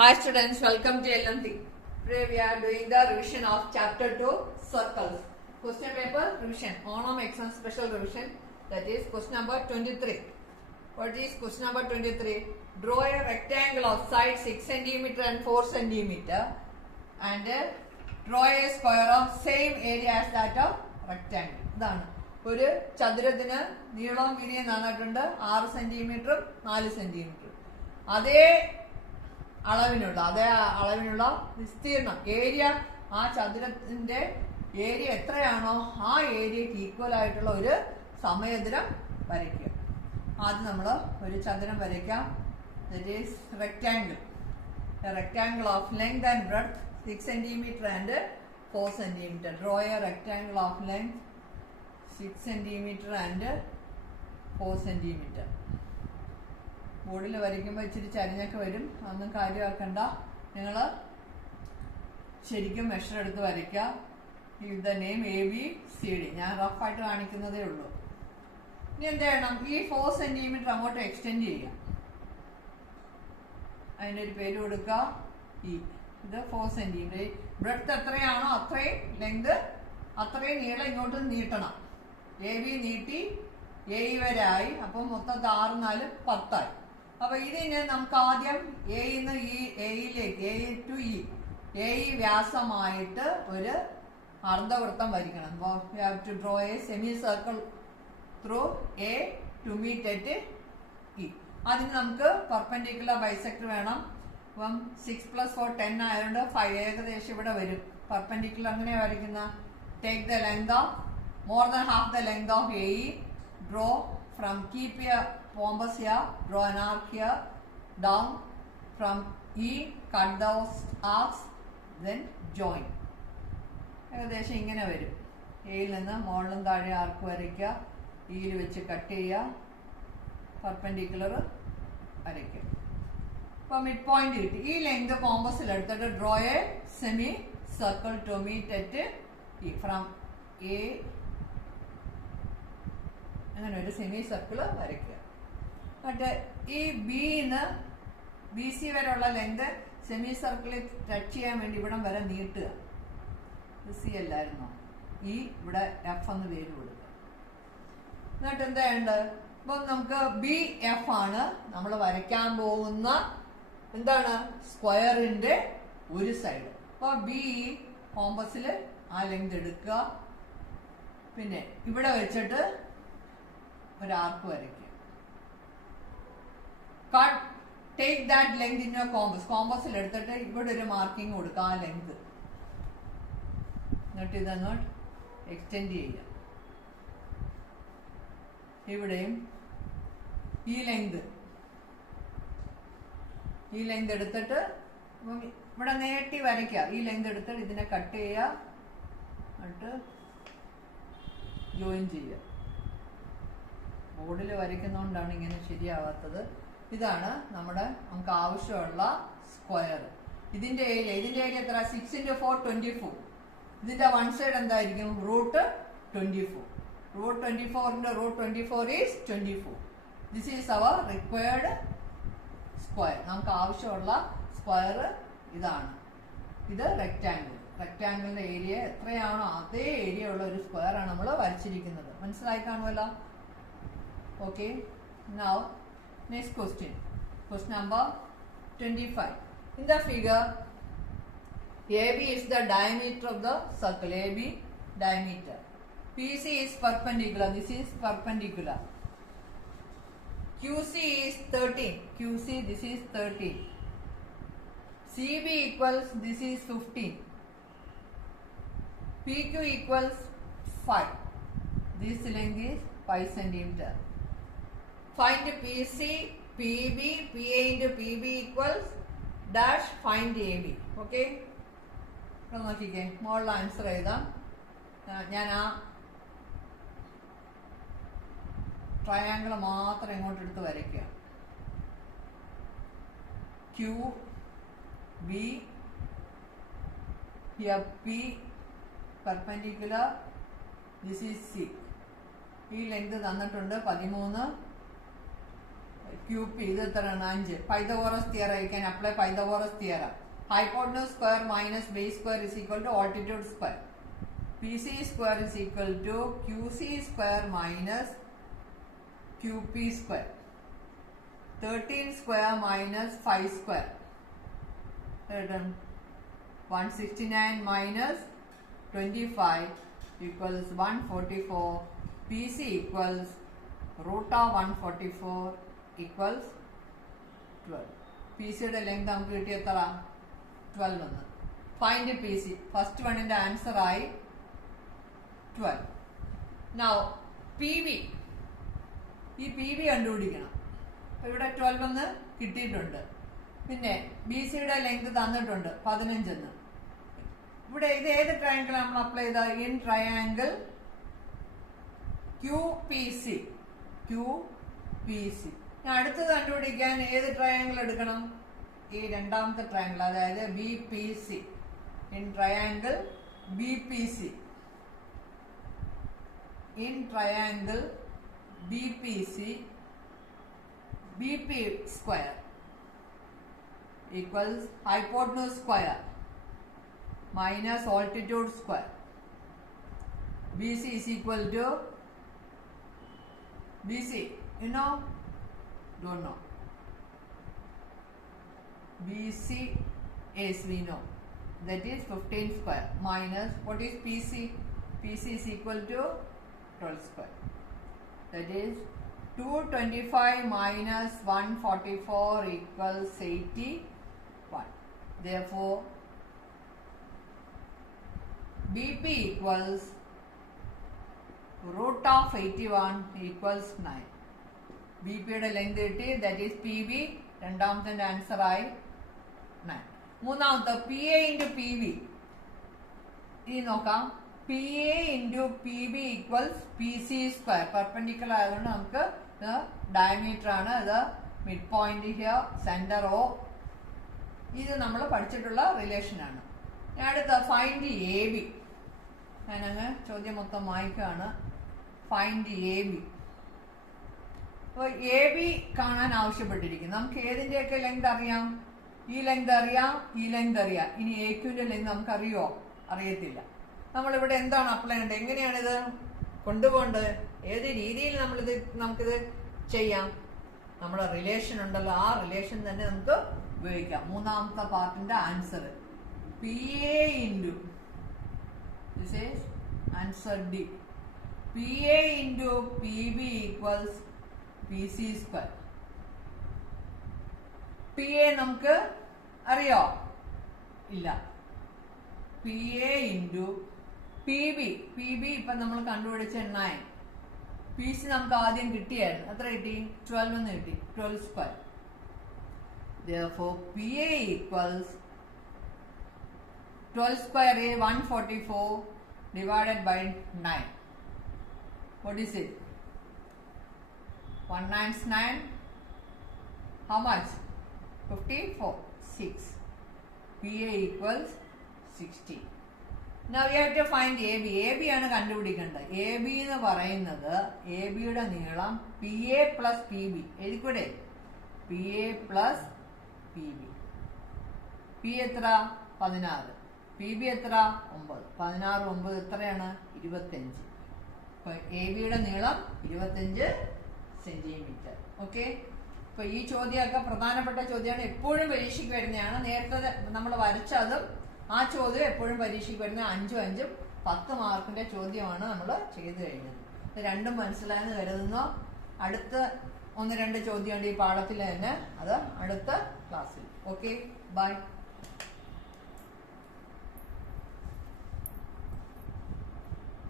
Hi students, welcome to LMT. Today we are doing the revision of chapter 2 circles. Question paper revision, Onam exam special revision, that is question number 23. What is question number 23? Draw a rectangle of side 6 cm and 4 cm and draw a square of same area as that of rectangle. ഇതാണ് ഒരു ചതുരത്തിന് നീളവും വീതിയും തന്നിട്ടുണ്ട് 6 സെന്റിമീറ്ററും 4 സെന്റിമീറ്ററും. അതേ അളവിനുള്ള വിസ്തീർണം area, ആ ചതുരത്തിന്റെ area എത്രയാണോ ആ ഏരിയക്ക് ഈക്വൽ ആയിട്ടുള്ള ഒരു സമചതുരം വരയ്ക്കുക. ആദ്യം നമ്മൾ ഒരു ചതുരം വരയ്ക്കാം. That is rectangle of length and breadth 6 cm and 4 cm. Draw a rectangle of length 6 cm and 4 cm. ബോർഡിൽ വരയ്ക്കുമ്പോൾ ഇച്ചിരി ചരിഞ്ഞൊക്കെ വരും, അതൊന്നും കാര്യമാക്കണ്ട. നിങ്ങൾ ശരിക്കും മെഷർ എടുത്ത് വരയ്ക്കുക. The name ABCD. ഞാൻ റഫായിട്ട് കാണിക്കുന്നതേ ഉള്ളൂ. ഇനി എന്ത് ചെയ്യണം? ഈ 4 cm അങ്ങോട്ട് എക്സ്റ്റെൻഡ് ചെയ്യാം. അതിൻ്റെ ഒരു പേര് കൊടുക്കുക ഇത് 4 cm. ബ്രെഡ്ത്ത് എത്രയാണോ അത്രയും ലെങ്ത്, അത്രയും നീളം ഇങ്ങോട്ട് നീട്ടണം. AB നീട്ടി AE വരെ ആയി. അപ്പം മൊത്തം 6 4 10 ആയി. അപ്പൊ ഇതിന് നമുക്ക് ആദ്യം എയിന്ന് ഈ എയിലേക്ക് A to E AE വ്യാസമായിട്ട് ഒരു അർദ്ധവൃത്തം വരയ്ക്കണം. We have to draw a semicircle through A to meet at E. അതിന് നമുക്ക് പെർപെൻഡിക്കുലർ ബൈസെക്ടർ വേണം. അപ്പം 6 + 4 10 ആയതുകൊണ്ട് 5 ഏകദേശം ഇവിടെ വരും. പെർപെൻഡിക്കുലർ എങ്ങനെയാ വരയ്ക്കുന്ന? Take the length of more than half the length of AE. Draw from keep a rhombus here, draw an arc here, down from E, cut those arcs, then join. ഏകദേശം ഇങ്ങനെ വരും. എയിൽ നിന്ന് മുകളിലും താഴെ ആർക്ക് വരയ്ക്കുക, ഇയിൽ വെച്ച് കട്ട് ചെയ്യുക, പെർപെൻഡിക്കുലർ വരയ്ക്കുക. അപ്പോൾ മിഡ് പോയിന്റ് കിട്ടി. ഈ ലെങ്ത് കോമ്പസിൽ എടുത്തിട്ട് draw a semi circle to meet at E. From A അങ്ങനെ ഒരു സെമി സർക്കിള് വരയ്ക്കുക. എന്നിട്ട് ഈ ബിന്ന് BC വരെയുള്ള ലെങ്ത് സെമി സർക്കിളിൽ ടച്ച് ചെയ്യാൻ വേണ്ടി ഇവിടം വരെ നീട്ടുക. C അല്ലായിരുന്നോ? ഈ ഇവിടെ F എന്ന് പേര് കൊടുക്കുക. എന്നിട്ട് എന്താ വേണ്ടത്? അപ്പം നമുക്ക് BF ആണ് നമ്മൾ വരയ്ക്കാൻ പോകുന്ന എന്താണ് സ്ക്വയറിന്റെ ഒരു സൈഡ്. അപ്പോൾ BE കോമ്പസിൽ ആ ലെങ്ത് എടുക്കുക. പിന്നെ ഇവിടെ വെച്ചിട്ട് ഒരു ആർക്ക് വരയ്ക്കുക. Take that length in compass. കോമ്പസിൽ എടുത്തിട്ട് ഇവിടെ ഒരു മാർക്കിംഗ് കൊടുക്കുക, ആ ലെങ്ത്. എന്നിട്ട് ഇതങ്ങോട്ട് എക്സ്റ്റെൻഡ് ചെയ്യുക. ഇവിടെയും ഈ ലെങ്ത് എടുത്തിട്ട് ഇവിടെ നീട്ടി വരയ്ക്കുക. ഈ ലെങ്ത് എടുത്തിട്ട് ഇതിനെ കട്ട് ചെയ്യുക, എന്നിട്ട് ജോയിൻ ചെയ്യുക. ബോർഡിൽ വരയ്ക്കുന്നതുകൊണ്ടാണ് ഇങ്ങനെ ശരിയാവാത്തത്. ഇതാണ് നമുക്ക് ആവശ്യമുള്ള സ്ക്വയർ. ഇതിന്റെ ഏരിയ എത്ര? 6 × 4 24. ഇതിന്റെ വൺ സൈഡ് എന്തായിരിക്കും? √24. √24 × √24 is 24. This is our required square. നമുക്ക് ആവശ്യമുള്ള സ്ക്വയർ ഇതാണ്. ഇത് റെക്ടാങ്കിളിന്റെ ഏരിയ എത്രയാണോ അതേ ഏരിയ ഉള്ള ഒരു സ്ക്വയർ ആണ് നമ്മൾ വരച്ചിരിക്കുന്നത്. മനസ്സിലായി കാണുമല്ലോ? Okay, now next question number 25. In the figure, AB is the diameter of the circle. AB diameter. PC is perpendicular. This is perpendicular. QC is 13. QC, this is 13. CB equals, this is 15. PQ equals 5. This length is 5 centimeter. Find PC, PB, PA into PB equals dash, find AB. Okay? നോക്കിക്കേ, മോളിൽ answer എഴുതാം. ഞാൻ ആ triangle മാത്രം ഇങ്ങോട്ട് എടുത്ത് വരയ്ക്കുക. QB, here P, perpendicular, this is C. ഈ ലെങ്ത് തന്നിട്ടുണ്ട് 13. QP ഇത് എത്രയാണ് 5. Pythagoras theorem, you can apply Pythagoras theorem. Hypotenuse square minus base square is equal to altitude square. PC square is equal to QC square minus QP square. 13 square minus 5 square. 169 minus 25 equals 144. PC equals root of 144 equals 12. PC യുടെ length നമുക്ക് കിട്ടിയ എത്ര? 12 എന്ന്. Find PC. First വണ്ണിന്റെ answer ആയി 12. Now PV. ഈ PV കണ്ടുപിടിക്കണം. അപ്പൊ ഇവിടെ 12 എന്ന് കിട്ടിയിട്ടുണ്ട്. പിന്നെ BC യുടെ ലെങ്ത് തന്നിട്ടുണ്ട് 15 എന്ന്. ഇവിടെ ഇത് ഏത് ട്രയാങ്കിൾ നമ്മൾ അപ്ലൈ ചെയ്ത? In triangle QPC. ഞാൻ അടുത്തത് കണ്ടുപിടിക്കാൻ ഏത് ട്രയാങ്കിൾ എടുക്കണം? ഈ രണ്ടാമത്തെ ട്രയാങ്കിൾ, അതായത് BPC. In triangle BPC. In triangle BPC, BP square equals hypotenuse square minus altitude square. BC is equal to BC, you know? Don't know. BC is we know, that is 15 square minus what is PC? PC is equal to 12 square, that is 225 minus 144 equals 81. Therefore BP equals root of 81 equals 9. BP യുടെ length കിട്ടി, that is PB. രണ്ടാമത്തെ answer ആയി 9. മൂന്നാമത്തെ PA into PB. ഇനി നോക്കാം. PA into PB equals PC square. Perpendicular ആയതുകൊണ്ട് നമുക്ക് ഇത് ഡയമീറ്റർ ആണ്. ഇത് mid point here, centre O. ഇത് നമ്മൾ പഠിച്ചിട്ടുള്ള റിലേഷൻ ആണ്. അടുത്ത ഫൈൻഡ് AB. ഞാനങ്ങ് ചോദ്യം മൊത്തം വായിക്കുകയാണ്. Find AB. അപ്പോൾ AB കാണാൻ ആവശ്യപ്പെട്ടിരിക്കുന്നു. നമുക്ക് ഏതിൻ്റെയൊക്കെ ലെങ്ത് അറിയാം? ഈ ലെങ്ത് അറിയാം, ഈ ലെങ്ത് അറിയാം. ഇനി AQന്റെ ലെങ്ത് നമുക്ക് അറിയോ? അറിയത്തില്ല. നമ്മളിവിടെ എന്താണ് അപ്ലൈ ചെയ്യേണ്ടത്? എങ്ങനെയാണിത് കൊണ്ടുപോകേണ്ടത്? ഏത് രീതിയിൽ നമുക്കിത് ചെയ്യാം? നമ്മുടെ റിലേഷൻ ഉണ്ടല്ലോ, ആ റിലേഷൻ തന്നെ നമുക്ക് ഉപയോഗിക്കാം. മൂന്നാമത്തെ പാർട്ടിന്റെ answer PA into, this is answer D. PA into PB equals PC square. PA നമുക്ക് അറിയോ? ഇല്ല. PA into PB. PB ഇപ്പൊ നമ്മൾ കണ്ടുപിടിച്ച 9. PC നമുക്ക് ആദ്യം കിട്ടിയായിരുന്നു. എത്ര കിട്ടി? 12 എന്ന് കിട്ടി. 12 square. Therefore PA equals 12 square is 144 divided by 9. What is it? 1 9 9. How much? 54. 6. PA equals 60. Now we have to find AB. AB ആണ് കണ്ടുപിടിക്കേണ്ടത്. AB എന്ന് പറയുന്നത് AB യുടെ നീളം PA plus PB. എഴുതിക്കൂടെ? PA plus PB. P എത്ര? 16. PB എത്ര? 9. 16 9 എത്രയാണ്? 25. അപ്പൊ AB യുടെ നീളം 25 സെന്റിമീറ്റർ. ഓക്കെ. അപ്പൊ ഈ ചോദ്യമൊക്കെ പ്രധാനപ്പെട്ട ചോദ്യമാണ്. എപ്പോഴും പരീക്ഷയ്ക്ക് വരുന്നതാണ്. നേരത്തെ നമ്മൾ വരച്ചതും ആ ചോദ്യം എപ്പോഴും പരീക്ഷയ്ക്ക് വരുന്ന 5 5 10 മാർക്കിന്റെ ചോദ്യമാണ് നമ്മൾ ചെയ്തു കഴിഞ്ഞത്. ഇത് രണ്ടും മനസ്സിലായെന്ന് കരുതുന്നു. അടുത്ത 1 2 ചോദ്യമുണ്ട് ഈ പാഠത്തിൽ തന്നെ. അത് അടുത്ത ക്ലാസ്സിൽ. Okay, by.